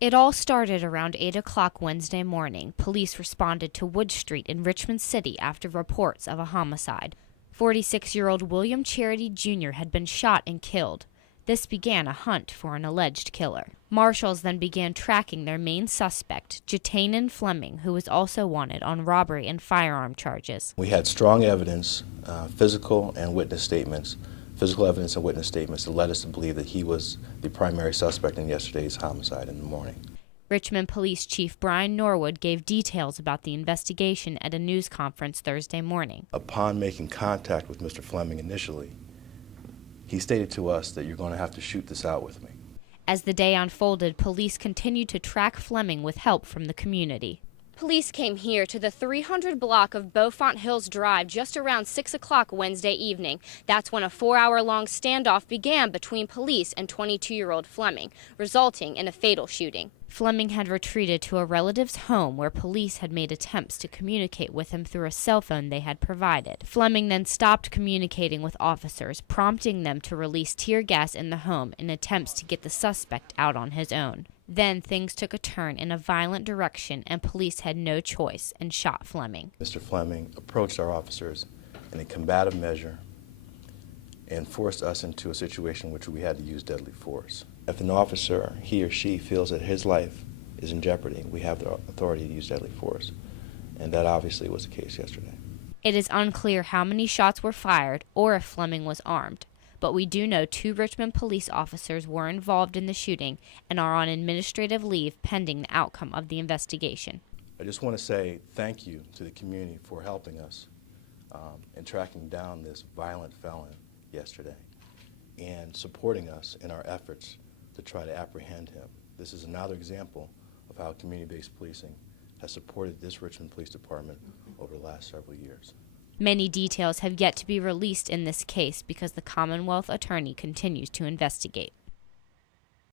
It all started around 8 o'clock Wednesday morning. Police responded to Wood Street in Richmond City after reports of a homicide. 46-year-old William Charity Jr. had been shot and killed. This began a hunt for an alleged killer. Marshals then began tracking their main suspect, Jatainen Fleming, who was also wanted on robbery and firearm charges. We had strong evidence, physical and witness statements, physical evidence and witness statements that led us to believe that he was the primary suspect in yesterday's homicide in the morning. Richmond Police Chief Brian Norwood gave details about the investigation at a news conference Thursday morning. Upon making contact with Mr. Fleming initially, he stated to us that you're going to have to shoot this out with me. As the day unfolded, police continued to track Fleming with help from the community. Police came here to the 300 block of Beaufort Hills Drive just around 6 o'clock Wednesday evening. That's when a 4-hour-long standoff began between police and 22-year-old Fleming, resulting in a fatal shooting. Fleming had retreated to a relative's home where police had made attempts to communicate with him through a cell phone they had provided. Fleming then stopped communicating with officers, prompting them to release tear gas in the home in attempts to get the suspect out on his own. Then things took a turn in a violent direction and police had no choice and shot Fleming. Mr. Fleming approached our officers in a combative measure and forced us into a situation in which we had to use deadly force. If an officer, he or she, feels that his life is in jeopardy, we have the authority to use deadly force. And that obviously was the case yesterday. It is unclear how many shots were fired or if Fleming was armed, but we do know 2 Richmond police officers were involved in the shooting and are on administrative leave pending the outcome of the investigation. I just want to say thank you to the community for helping us in tracking down this violent felon yesterday and supporting us in our efforts to try to apprehend him. This is another example of how community-based policing has supported this Richmond Police Department over the last several years. Many details have yet to be released in this case because the Commonwealth Attorney continues to investigate.